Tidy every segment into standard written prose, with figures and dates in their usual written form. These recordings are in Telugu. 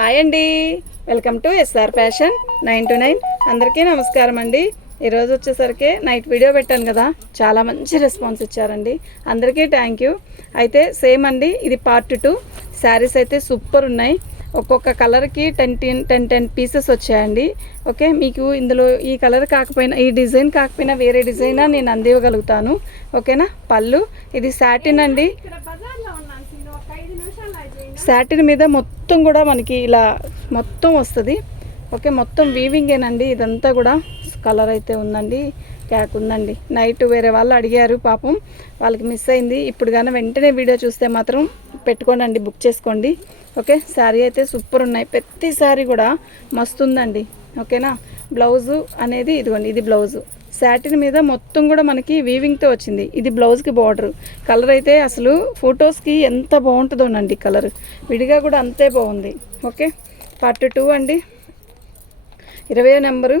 హాయ్ అండి, వెల్కమ్ టు ఎస్ఆర్ ఫ్యాషన్ 929. అందరికీ నమస్కారం అండి. ఈరోజు వచ్చేసరికి నైట్ వీడియో పెట్టాను కదా, చాలా మంచి రెస్పాన్స్ ఇచ్చారండి. అందరికీ థ్యాంక్ యూ. అయితే సేమ్ అండి, ఇది పార్ట్ 2. శారీస్ అయితే సూపర్ ఉన్నాయి. ఒక్కొక్క కలర్కి 10 పీసెస్ వచ్చాయండి. ఓకే, మీకు ఇందులో ఈ కలర్ కాకపోయినా, ఈ డిజైన్ కాకపోయినా వేరే డిజైన్ నేను అందివ్వగలుగుతాను. ఓకేనా. పళ్ళు ఇది సాటిన్ అండి. సాటిన్ మీద మొత్తం కూడా మనకి ఇలా మొత్తం వస్తుంది. ఓకే, మొత్తం వీవింగేనండి. ఇదంతా కూడా కలర్ అయితే ఉందండి, క్యాక్ ఉందండి. నైట్ వేరే వాళ్ళు అడిగారు, పాపం వాళ్ళకి మిస్ అయింది. ఇప్పుడు కానీ వెంటనే వీడియో చూస్తే మాత్రం పెట్టుకోండి అండి, బుక్ చేసుకోండి. ఓకే, శారీ అయితే సూపర్ ఉన్నాయి. ప్రతి శారీ కూడా మస్తు ఉందండి. ఓకేనా. బ్లౌజు అనేది ఇదిగోండి, ఇది బ్లౌజు సాటిన్ మీద మొత్తం కూడా మనకి వీవింగ్తో వచ్చింది. ఇది బ్లౌజ్కి బార్డర్. కలర్ అయితే అసలు ఫొటోస్కి ఎంత బాగుంటుందోనండి, కలర్ విడిగా కూడా అంతే బాగుంది. ఓకే, పార్ట్ 2 అండి. 20వ నెంబరు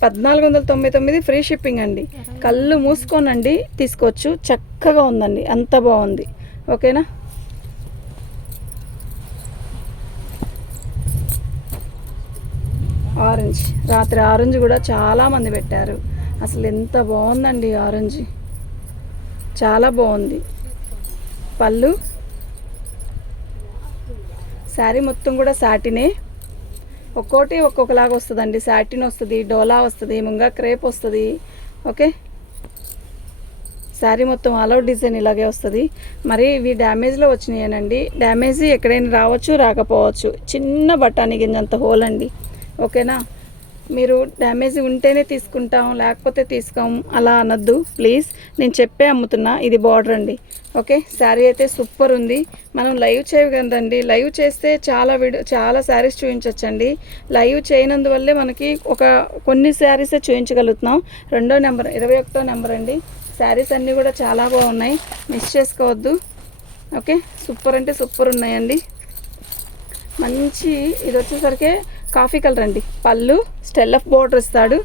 1499 ఫ్రీ షిప్పింగ్ అండి. కళ్ళు మూసుకోనండి తీసుకోవచ్చు, చక్కగా ఉందండి, అంత బాగుంది. ఓకేనా. ఆరెంజ్, రాత్రి ఆరెంజ్ కూడా చాలామంది పెట్టారు. అసలు ఎంత బాగుందండి ఆరెంజ్, చాలా బాగుంది. పళ్ళు శారీ మొత్తం కూడా సాటినే, ఒక్కోటి ఒక్కొక్కలాగా వస్తుందండి. సాటిన్ వస్తుంది, డోలా వస్తుంది, ముంగా క్రేప్ వస్తుంది. ఓకే, శారీ మొత్తం ఆల్ అవుట్ డిజైన్ ఇలాగే వస్తుంది. మరి ఇవి డ్యామేజ్లో వచ్చినాయనండి. డ్యామేజ్ ఎక్కడైనా రావచ్చు, రాకపోవచ్చు. చిన్న బఠానీ గింజంత హోల్ అండి. ఓకేనా. మీరు డ్యామేజ్ ఉంటేనే తీసుకుంటాం, లేకపోతే తీసుకోం అలా అనొద్దు ప్లీజ్. నేను చెప్పే అమ్ముతున్నా. ఇది బార్డర్ అండి. ఓకే, శారీ అయితే సూపర్ ఉంది. మనం లైవ్ చేయగలండి. లైవ్ చేస్తే చాలా శారీస్ చూపించవచ్చండి. లైవ్ చేయనందువల్లే మనకి కొన్ని శారీసే చూపించగలుగుతున్నాం. 2వ నెంబర్ 21వ నెంబర్ అండి. శారీస్ అన్నీ కూడా చాలా బాగున్నాయి, మిస్ చేసుకోవద్దు. ఓకే, సూపర్ అంటే సూపర్ ఉన్నాయండి. మంచి ఇది వచ్చేసరికి కాఫీ కలర్ అండి. పళ్ళు స్టెల్ ఆఫ్ బోర్డర్ ఇస్తాడు.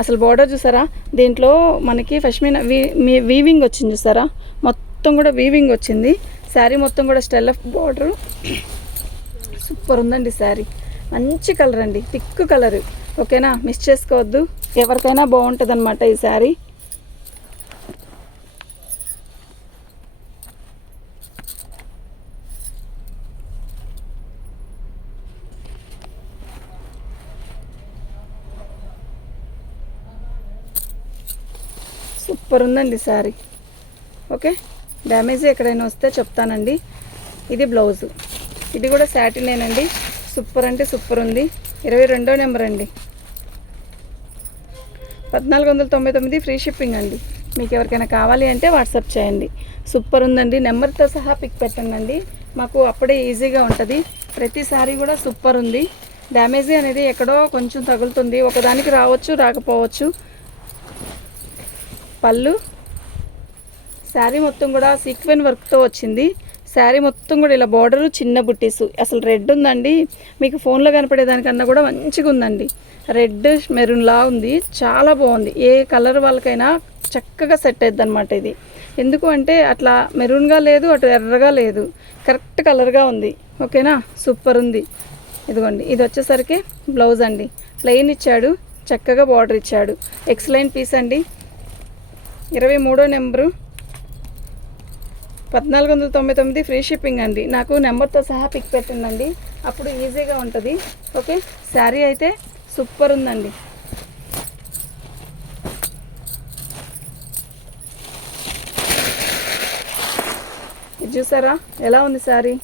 అసలు బోర్డర్ చూసారా, దీంట్లో మనకి పష్మినా వీవింగ్ వచ్చింది చూసారా, మొత్తం కూడా వీవింగ్ వచ్చింది. శారీ మొత్తం కూడా స్టెల్ ఆఫ్ బోర్డరు. సూపర్ ఉందండి శారీ, మంచి కలర్ అండి, థిక్ కలర్. ఓకేనా, మిస్ చేసుకోవద్దు, ఎవరికైనా బాగుంటుంది అనమాట ఈ శారీ. సూపర్ ఉందండి శారీ. ఓకే, డ్యామేజ్ ఎక్కడైనా వస్తే చెప్తానండి. ఇది బ్లౌజు, ఇది కూడా సాటినేనండి. సూపర్ అంటే సూపర్ ఉంది. 22వ నెంబర్ అండి. 1499 ఫ్రీ షిప్పింగ్ అండి. మీకు ఎవరికైనా కావాలి అంటే వాట్సాప్ చేయండి. సూపర్ ఉందండి. నెంబర్తో సహా పిక్ పెట్టండి, మాకు అప్పుడే ఈజీగా ఉంటుంది. ప్రతిసారి కూడా సూపర్ ఉంది. డ్యామేజ్ అనేది ఎక్కడో కొంచెం తగులుతుంది, ఒకదానికి రావచ్చు, రాకపోవచ్చు. పళ్ళు శారీ మొత్తం కూడా సీక్వెన్ వర్క్తో వచ్చింది. శారీ మొత్తం కూడా ఇలా బార్డరు, చిన్న బుట్టీసు. అసలు రెడ్ ఉందండి, మీకు ఫోన్లో కనపడేదానికన్నా కూడా మంచిగా ఉందండి. రెడ్ మెరూన్లా ఉంది, చాలా బాగుంది. ఏ కలర్ వాళ్ళకైనా చక్కగా సెట్ అవుతుంది అనమాట ఇది. ఎందుకు అంటే అట్లా మెరూన్గా లేదు, అటు ఎర్రగా లేదు, కరెక్ట్ కలర్గా ఉంది. ఓకేనా, సూపర్ ఉంది. ఇదిగోండి, ఇది వచ్చేసరికి బ్లౌజ్ అండి. ప్లెయిన్ ఇచ్చాడు, చక్కగా బార్డర్ ఇచ్చాడు. ఎక్సలెంట్ పీస్ అండి. 23వ నెంబరు 1499 ఫ్రీ షిప్పింగ్ అండి. నాకు నెంబర్తో సహా పిక్ పెట్టండి, అప్పుడు ఈజీగా ఉంటుంది. ఓకే, శారీ అయితే సూపర్ ఉందండి. ఇది చూసారా ఎలా ఉంది శారీ.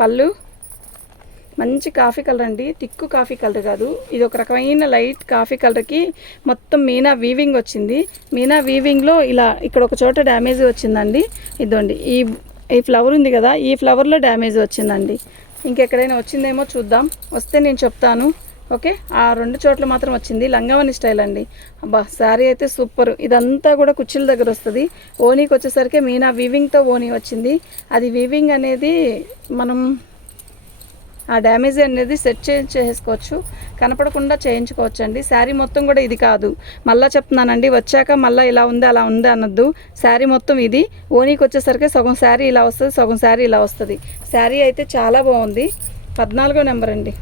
పళ్ళు మంచి కాఫీ కలర్ అండి, తిక్కు కాఫీ కలర్ కాదు, ఇది ఒక రకమైన లైట్ కాఫీ కలర్కి మొత్తం మీనా వీవింగ్ వచ్చింది. మీనా వీవింగ్లో ఇలా ఇక్కడ ఒక చోట డ్యామేజ్ వచ్చిందండి. ఇదండి, ఈ ఫ్లవర్ ఉంది కదా, ఈ ఫ్లవర్లో డ్యామేజ్ వచ్చిందండి. ఇంకెక్కడైనా వచ్చిందేమో చూద్దాం, వస్తే నేను చెప్తాను. ఓకే, ఆ 2 చోట్ల మాత్రం వచ్చింది. లంగావని స్టైల్ అండి. అబ్బా, శారీ అయితే సూపర్. ఇదంతా కూడా కుర్చీల దగ్గర వస్తుంది. ఓనీకి వచ్చేసరికి మీనా వీవింగ్తో ఓనీ వచ్చింది. అది వీవింగ్ అనేది మనం ఆ డ్యామేజ్ అనేది సెట్ చేసుకోవచ్చు, కనపడకుండా చేయించుకోవచ్చు అండి. శారీ మొత్తం కూడా ఇది కాదు, మళ్ళీ చెప్తున్నానండి, వచ్చాక మళ్ళీ ఇలా ఉంది అలా ఉంది అనొద్దు. శారీ మొత్తం ఇది. ఓనీకి వచ్చేసరికి సగం శారీ ఇలా వస్తుంది, సగం శారీ ఇలా వస్తుంది. శారీ అయితే చాలా బాగుంది. 14వ నెంబర్ అండి.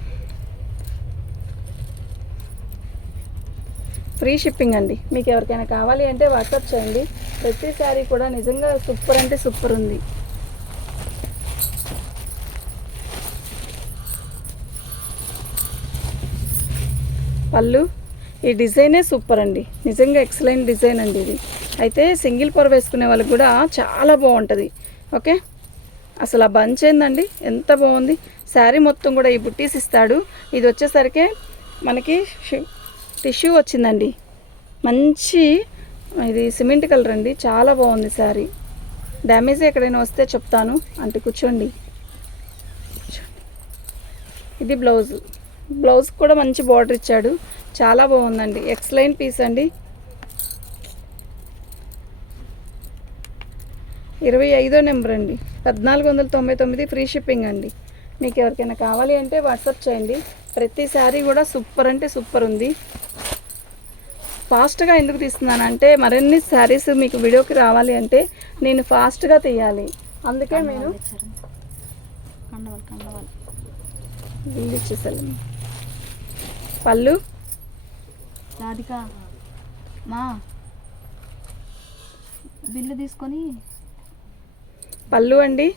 ఫ్రీ షిప్పింగ్ అండి. మీకు ఎవరికైనా కావాలి అంటే వాట్సాప్ చేయండి. ప్రతి శారీ కూడా నిజంగా సూపర్ అంటే సూపర్ ఉంది. పళ్ళు ఈ డిజైనే సూపర్ అండి, నిజంగా ఎక్సలెంట్ డిజైన్ అండి ఇది. అయితే సింగిల్ పొర వేసుకునే వాళ్ళకి కూడా చాలా బాగుంటుంది. ఓకే, అసలు ఆ బంచ్ ఏందండి, ఎంత బాగుంది. శారీ మొత్తం కూడా ఈ బుట్టీస్ ఇస్తాడు. ఇది వచ్చేసరికి మనకి టిష్యూ వచ్చిందండి, మంచి ఇది సిమెంట్ కలర్ అండి, చాలా బాగుంది శారీ. డ్యామేజ్ ఎక్కడైనా వస్తే చెప్తాను అంటే కూర్చోండి. ఇది బ్లౌజ్, బ్లౌజ్ కూడా మంచి బార్డర్ ఇచ్చాడు, చాలా బాగుందండి, ఎక్సలెంట్ పీస్ అండి. 25వ నెంబర్ అండి. 1499 ఫ్రీ షిప్పింగ్ అండి. మీకు ఎవరికైనా కావాలి అంటే వాట్సాప్ చేయండి. ప్రతి శారీ కూడా సూపర్ అంటే సూపర్ ఉంది. ఫాస్ట్గా ఎందుకు తీస్తున్నానంటే మరిన్ని శారీస్ మీకు వీడియోకి రావాలి అంటే నేను ఫాస్ట్గా తీయాలి, అందుకే నేను బిల్లు ఇచ్చేసాను. పళ్ళు రాధిక మా బిల్లు తీసుకొని. పళ్ళు అండి,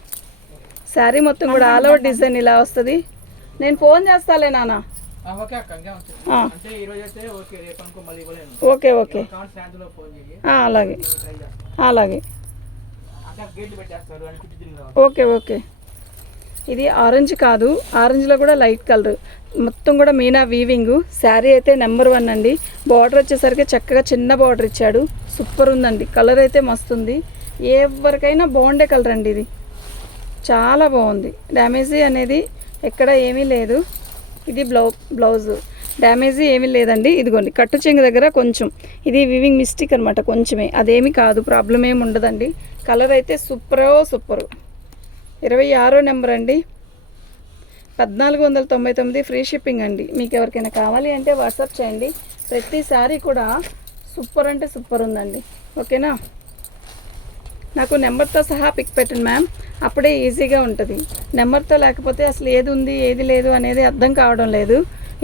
శారీ మొత్తం కూడా ఆల్ ఓవర్ డిజైన్ ఇలా వస్తుంది. నేను ఫోన్ చేస్తాలే నాన్న. ఓకే ఓకే అలాగే అలాగే ఓకే ఓకే. ఇది ఆరెంజ్ కాదు, ఆరెంజ్లో కూడా లైట్ కలర్, మొత్తం కూడా మీనా వీవింగ్. శారీ అయితే నెంబర్ 1 అండి. బార్డర్ వచ్చేసరికి చక్కగా చిన్న బార్డర్ ఇచ్చాడు, సూపర్ ఉందండి. కలర్ అయితే మస్తుంది, ఎవరికైనా బాగుండే కలర్ అండి ఇది, చాలా బాగుంది. డ్యామేజీ అనేది ఎక్కడ ఏమీ లేదు. ఇది బ్లౌజ్ డ్యామేజీ ఏమీ లేదండి. ఇదిగోండి కట్టు చెంగు దగ్గర కొంచెం ఇది వివింగ్ మిస్టేక్ అనమాట, కొంచెమే, అదేమీ కాదు, ప్రాబ్లం ఏమి ఉండదండి. కలర్ అయితే సూపరో సూపరు. 26వ నెంబర్ అండి. 1499 ఫ్రీ షిప్పింగ్ అండి. మీకు ఎవరికైనా కావాలి అంటే వాట్సాప్ చేయండి. ప్రతిసారి కూడా సూపర్ అంటే సూపర్ ఉందండి. ఓకేనా, నాకు నెంబర్తో సహా పిక్ పెట్టండి మ్యామ్, అప్పుడే ఈజీగా ఉంటుంది. నెంబర్తో లేకపోతే అసలు ఏది ఉంది ఏది లేదు అనేది అర్థం కావడం లేదు.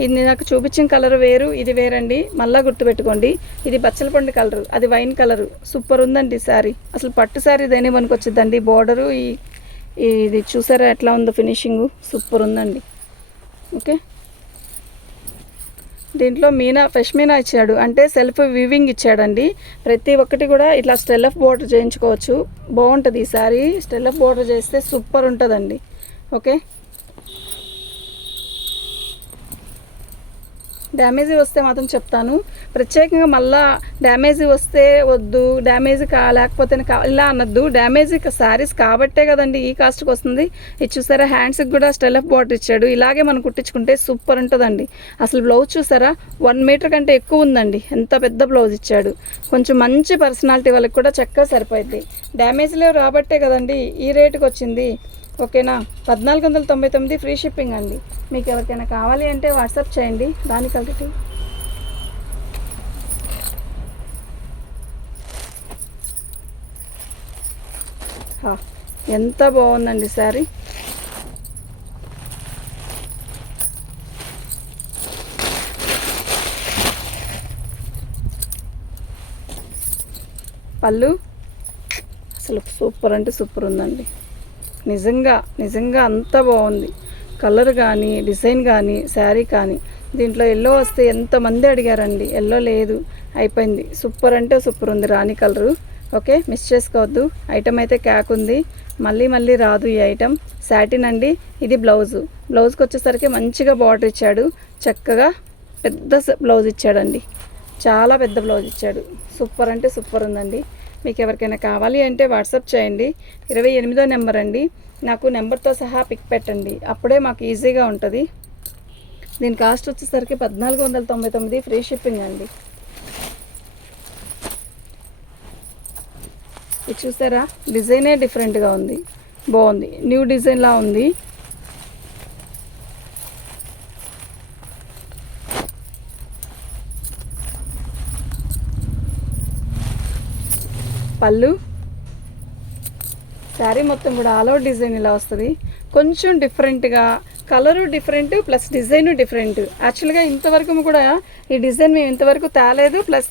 ఇది నాకు చూపించిన కలర్ వేరు, ఇది వేరండి, మళ్ళీ గుర్తుపెట్టుకోండి. ఇది బచ్చలపండు కలరు, అది వైన్ కలరు, సూపర్ ఉందండి శారీ. అసలు పట్టు శారీ దేని మనకు వచ్చిందండి. బోర్డరు ఇది చూసారా ఎట్లా ఉందో, ఫినిషింగు సూపర్ ఉందండి. ఓకే, దీంట్లో ఫ్రెష్ మీనా ఇచ్చాడు, అంటే సెల్ఫ్ వీవింగ్ ఇచ్చాడండి. ప్రతి ఒక్కటి కూడా ఇట్లా స్టెల్లఫ్ బోర్డర్ చేయించుకోవచ్చు, బాగుంటుంది. ఈ సారీ స్టెల్లఫ్ బోర్డర్ చేస్తే సూపర్ ఉంటుందండి. ఓకే, డ్యామేజీ వస్తే మాత్రం చెప్తాను ప్రత్యేకంగా. మళ్ళీ డ్యామేజీ వస్తే వద్దు, డ్యామేజీ లేకపోతే ఇలా అనొద్దు. డ్యామేజీ శారీస్ కాబట్టే కదండి ఈ కాస్ట్కి వస్తుంది. ఇది చూసారా, హ్యాండ్స్కి కూడా స్టెల్లఫ్ బార్డర్ ఇచ్చాడు. ఇలాగే మనం కుట్టించుకుంటే సూపర్ ఉంటుందండి. అసలు బ్లౌజ్ చూసారా, 1 మీటర్ కంటే ఎక్కువ ఉందండి, ఎంత పెద్ద బ్లౌజ్ ఇచ్చాడు. కొంచెం మంచి పర్సనాలిటీ వాళ్ళకి కూడా చక్కగా సరిపోయింది. డ్యామేజ్లో రాబట్టే కదండి ఈ రేటుకి వచ్చింది. ఓకేనా, 1499 ఫ్రీ షిప్పింగ్ అండి. మీకు ఎవరికైనా కావాలి అంటే వాట్సాప్ చేయండి. దానికి ఒకటి ఎంత బాగుందండి శారీ. పళ్ళు అసలు సూపర్ అంటే సూపర్ ఉందండి, నిజంగా నిజంగా అంత బాగుంది. కలర్ కానీ డిజైన్ కానీ శారీ కానీ. దీంట్లో ఎల్లో వస్తే ఎంతమంది అడిగారండి, ఎల్లో లేదు, అయిపోయింది. సూపర్ అంటే సూపర్ ఉంది, రాణి కలరు. ఓకే, మిస్ చేసుకోవద్దు. ఐటమ్ అయితే క్యాక్ ఉంది, మళ్ళీ మళ్ళీ రాదు ఈ ఐటమ్. సాటిన్ అండి. ఇది బ్లౌజ్కి వచ్చేసరికి మంచిగా బార్డర్ ఇచ్చాడు, చక్కగా పెద్ద బ్లౌజ్ ఇచ్చాడండి, చాలా పెద్ద బ్లౌజ్ ఇచ్చాడు. సూపర్ అంటే సూపర్ ఉందండి. మీకు ఎవరికైనా కావాలి అంటే వాట్సాప్ చేయండి. 28వ నెంబర్ అండి. నాకు నెంబర్తో సహా పిక్ పెట్టండి, అప్పుడే మాకు ఈజీగా ఉంటుంది. దీని కాస్ట్ వచ్చేసరికి 1499 ఫ్రీ షిప్పింగ్ అండి. ఇది చూసారా, డిజైనే డిఫరెంట్గా ఉంది, బాగుంది, న్యూ డిజైన్లా ఉంది. పళ్ళు. శారీ మొత్తం కూడా ఆల్ ఓవర్ డిజైన్ ఇలా వస్తుంది. కొంచెం డిఫరెంట్గా, colour different plus design different. యాక్చువల్గా ఇంతవరకు కూడా ఈ డిజైన్ మేము ఇంతవరకు తేలేదు. ప్లస్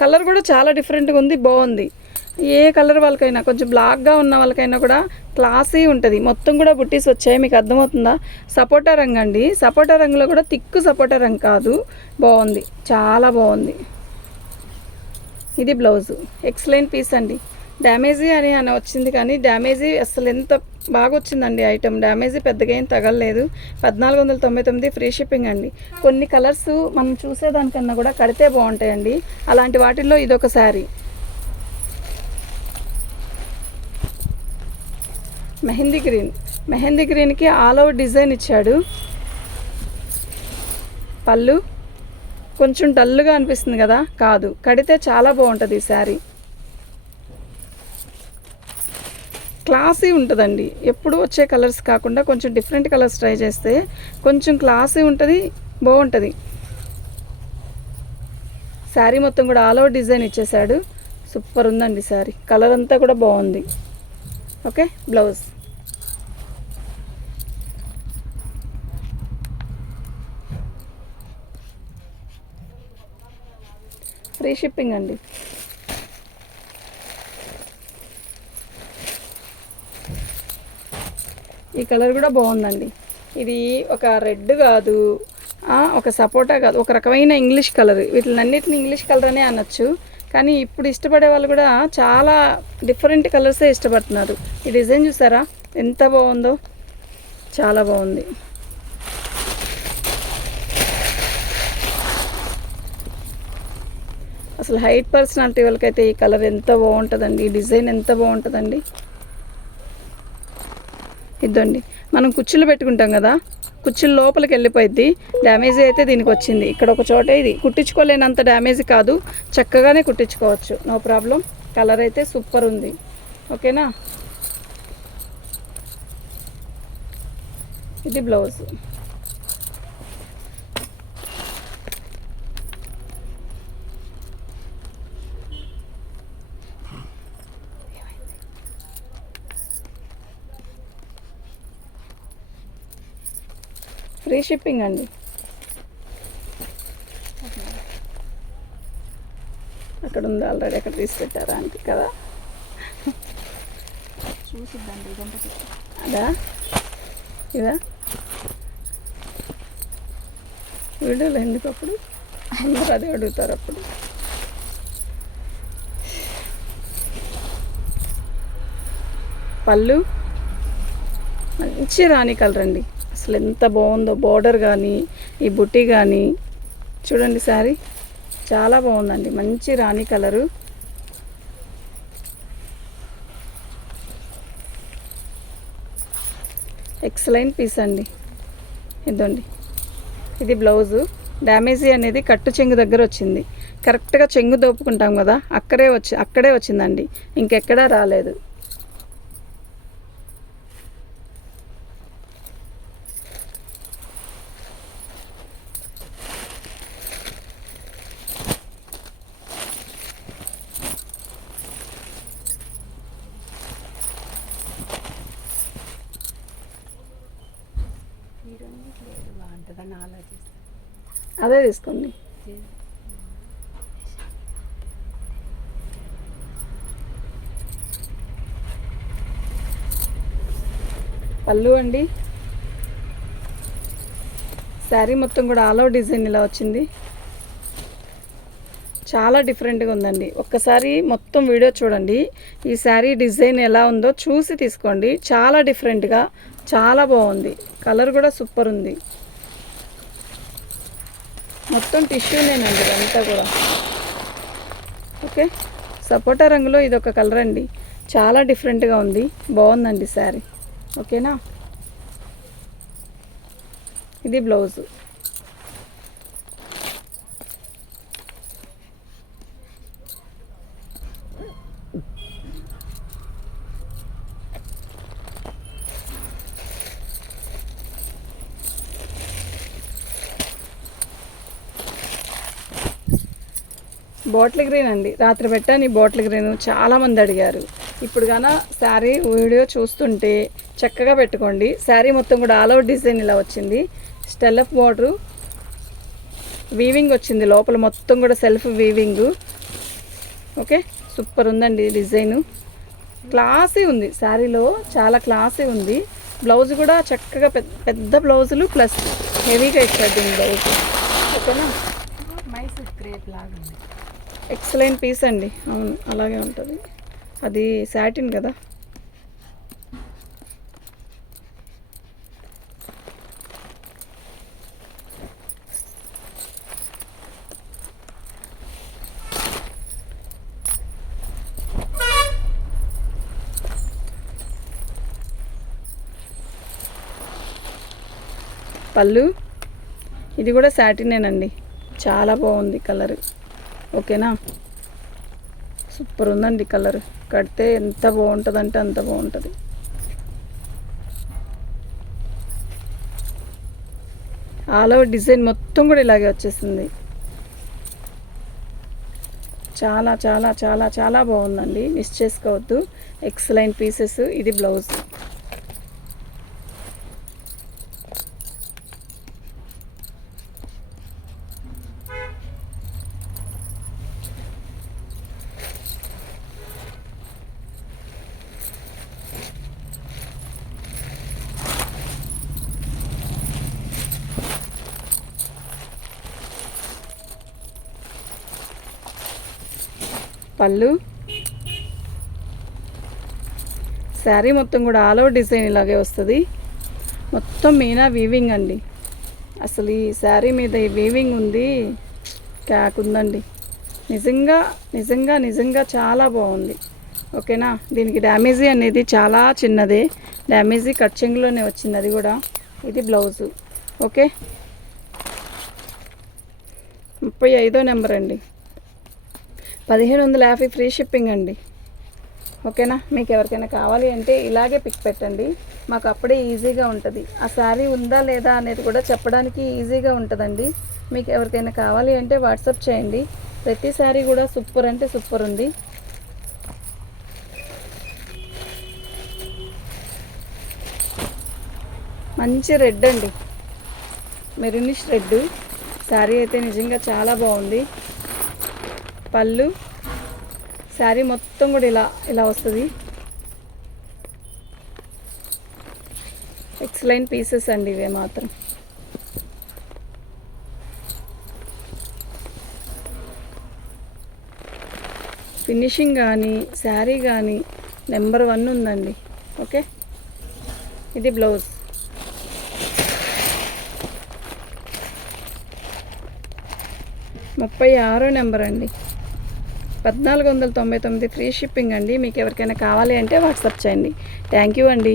కలర్ కూడా చాలా డిఫరెంట్గా ఉంది, బాగుంది. ఏ కలర్ వాళ్ళకైనా, కొంచెం బ్లాక్గా ఉన్న వాళ్ళకైనా కూడా క్లాసీ ఉంటుంది. మొత్తం కూడా బుట్టీస్ వచ్చాయి, మీకు అర్థమవుతుందా? సపోటా రంగు అండి. సపోటా రంగులో కూడా తిక్కు సపోటా రంగు కాదు, బాగుంది, చాలా బాగుంది. ఇది బ్లౌజు. ఎక్సలెంట్ పీస్ అండి. డ్యామేజీ అని వచ్చింది కానీ డ్యామేజీ అసలు ఎంత బాగా వచ్చిందండి ఐటమ్. డ్యామేజీ పెద్దగా ఏం తగలలేదు. 1499 ఫ్రీ షిప్పింగ్ అండి. కొన్ని కలర్స్ మనం చూసేదానికన్నా కూడా కడితే బాగుంటాయండి. అలాంటి వాటిల్లో ఇదొక శారీ. మెహందీ గ్రీన్. మెహందీ గ్రీన్కి ఆల్ ఓవర్ డిజైన్ ఇచ్చాడు. పళ్ళు కొంచెం డల్గా అనిపిస్తుంది కదా, కాదు, కడితే చాలా బాగుంటుంది ఈ శారీ. క్లాసీ ఉంటుందండి. ఎప్పుడు వచ్చే కలర్స్ కాకుండా కొంచెం డిఫరెంట్ కలర్స్ ట్రై చేస్తే కొంచెం క్లాసీ ఉంటుంది, బాగుంటుంది. శారీ మొత్తం కూడా ఆల్ ఓవర్ డిజైన్ ఇచ్చేసాడు. సూపర్ ఉందండి శారీ. కలర్ అంతా కూడా బాగుంది. Okay, blouse. ఫ్రీ షిప్పింగ్ అండి. ఈ కలర్ కూడా బాగుందండి. ఇది ఒక రెడ్ కాదు, ఒక సపోటా కాదు, ఒక రకమైన ఇంగ్లీష్ కలర్. వీటిలన్నిటిని ఇంగ్లీష్ కలర్ అనే అనొచ్చు. కానీ ఇప్పుడు ఇష్టపడే వాళ్ళు కూడా చాలా డిఫరెంట్ కలర్సే ఇష్టపడుతున్నారు. ఈ డిజైన్ చూసారా ఎంత బాగుందో, చాలా బాగుంది. అసలు హైట్ పర్సనాలిటీ వాళ్ళకైతే ఈ కలర్ ఎంత బాగుంటుందండి, ఈ డిజైన్ ఎంత బాగుంటుందండి. ఇద్దండి, మనం కుచ్చులు పెట్టుకుంటాం కదా, కుచ్చులు లోపలికి వెళ్ళిపోయిద్ది. డ్యామేజ్ అయితే దీనికి వచ్చింది. ఇక్కడ ఒక చోట ఇది కుట్టించుకోలేనంత డ్యామేజ్ కాదు, చక్కగానే కుట్టించుకోవచ్చు, నో ప్రాబ్లం. కలర్ అయితే సూపర్ ఉంది. ఓకేనా. ఇది బ్లౌజ్. ఫ్రీ షిప్పింగ్ అండి. అక్కడ ఉంది ఆల్రెడీ, అక్కడ తీసి పెట్టారా అంటే కదా, చూసిద్దండి ఇదంతా. అదా, ఇదా వీడియోలో ఎందుకు అప్పుడు అందరూ అదే అడుగుతారు అప్పుడు. పళ్ళు మంచి రాణి కలర్ అండి. అసలు ఎంత బాగుందో, బోర్డర్ కానీ ఈ బుట్టి కానీ చూడండి. శారీ చాలా బాగుందండి, మంచి రాణి కలరు. ఎక్సలెంట్ పీస్ అండి. ఇదండి, ఇది బ్లౌజు. డ్యామేజీ అనేది కట్టు చెంగు దగ్గర వచ్చింది. కరెక్ట్గా చెంగు దోపుకుంటాం కదా, అక్కడే వచ్చిందండి, ఇంకెక్కడా రాలేదు. అదే తీసుకోండి. పళ్ళు అండి. శారీ మొత్తం కూడా ఆల్ ఓవర్ డిజైన్ ఇలా వచ్చింది. చాలా డిఫరెంట్గా ఉందండి. ఒక్కసారి మొత్తం వీడియో చూడండి. ఈ శారీ డిజైన్ ఎలా ఉందో చూసి తీసుకోండి. చాలా డిఫరెంట్గా, చాలా బాగుంది. కలర్ కూడా సూపర్ ఉంది. మొత్తం టిష్యూనేనండి ఇదంతా కూడా. ఓకే, సపోటా రంగులో ఇది ఒక కలర్ అండి, చాలా డిఫరెంట్గా ఉంది, బాగుందండి శారీ. ఓకేనా. ఇది బ్లౌజు. బాటిల్ గ్రీన్ అండి. రాత్రి పెట్టాను ఈ బాటిల్ గ్రీన్, చాలామంది అడిగారు. ఇప్పుడు గాన శారీ వీడియో చూస్తుంటే చక్కగా పెట్టుకోండి. శారీ మొత్తం కూడా ఆల్ ఓవర్ డిజైన్ ఇలా వచ్చింది. స్టెల్లఫ్ బార్డరు, వీవింగ్ వచ్చింది లోపల మొత్తం కూడా సెల్ఫ్ వీవింగ్. ఓకే, సూపర్ ఉందండి డిజైను. క్లాసీ ఉంది శారీలో, చాలా క్లాసీ ఉంది. బ్లౌజ్ కూడా చక్కగా పెద్ద బ్లౌజులు ప్లస్ హెవీగా ఇచ్చాడు దీని బ్లౌజ్. ఓకేనా, మైసూర్ క్రేప్ లాగా ఉంది. ఎక్సలెంట్ పీస్ అండి. అవును, అలాగే ఉంటుంది. అది సాటిన్ కదా. పళ్ళు ఇది కూడా సాటినేనండి, చాలా బాగుంది కలర్. ఓకేనా, సూపర్ ఉందండి కలర్. కడితే ఎంత బాగుంటుంది అంటే అంత బాగుంటుంది. ఆల్ ఓవర్ డిజైన్ మొత్తం కూడా ఇలాగే వచ్చేసింది. చాలా చాలా చాలా చాలా బాగుందండి, మిస్ చేసుకోవద్దు. Excellent pieces. ఇది బ్లౌజ్. పళ్ళు, శారీ మొత్తం కూడా ఆల్ ఓవర్ డిజైన్ ఇలాగే వస్తుంది. మొత్తం మీనా వీవింగ్ అండి. అసలు ఈ శారీ మీద ఈ వీవింగ్ ఉంది, క్యాక్ ఉందండి. నిజంగా నిజంగా నిజంగా చాలా బాగుంది. ఓకేనా, దీనికి డ్యామేజీ అనేది చాలా చిన్నదే. డ్యామేజీ కట్ చెంగులోనే వచ్చింది, అది కూడా. ఇది బ్లౌజు. ఓకే, 35వ నెంబర్ అండి. 1750 ఫ్రీ షిప్పింగ్ అండి. ఓకేనా, మీకు ఎవరికైనా కావాలి అంటే ఇలాగే పిక్ పెట్టండి, మాకు అప్పుడే ఈజీగా ఉంటుంది. ఆ శారీ ఉందా లేదా అనేది కూడా చెప్పడానికి ఈజీగా ఉంటుందండి. మీకు ఎవరికైనా కావాలి అంటే వాట్సాప్ చేయండి. ప్రతి శారీ కూడా సూపర్ అంటే సూపర్ ఉంది. మంచి రెడ్ అండి, మెరూనిష్ రెడ్. శారీ అయితే నిజంగా చాలా బాగుంది. పళ్ళు, శారీ మొత్తం కూడా ఇలా ఇలా వస్తుంది. ఎక్సలెంట్ పీసెస్ అండి ఇవే మాత్రం. ఫినిషింగ్ కానీ శారీ కానీ నెంబర్ 1 ఉందండి. ఓకే, ఇది బ్లౌజ్. ముప్పై 36వ నెంబర్ అండి. 1499 ఫ్రీ షిప్పింగ్ అండి. మీకు ఎవరికైనా కావాలి అంటే వాట్సాప్ చేయండి. థ్యాంక్ యూ అండి.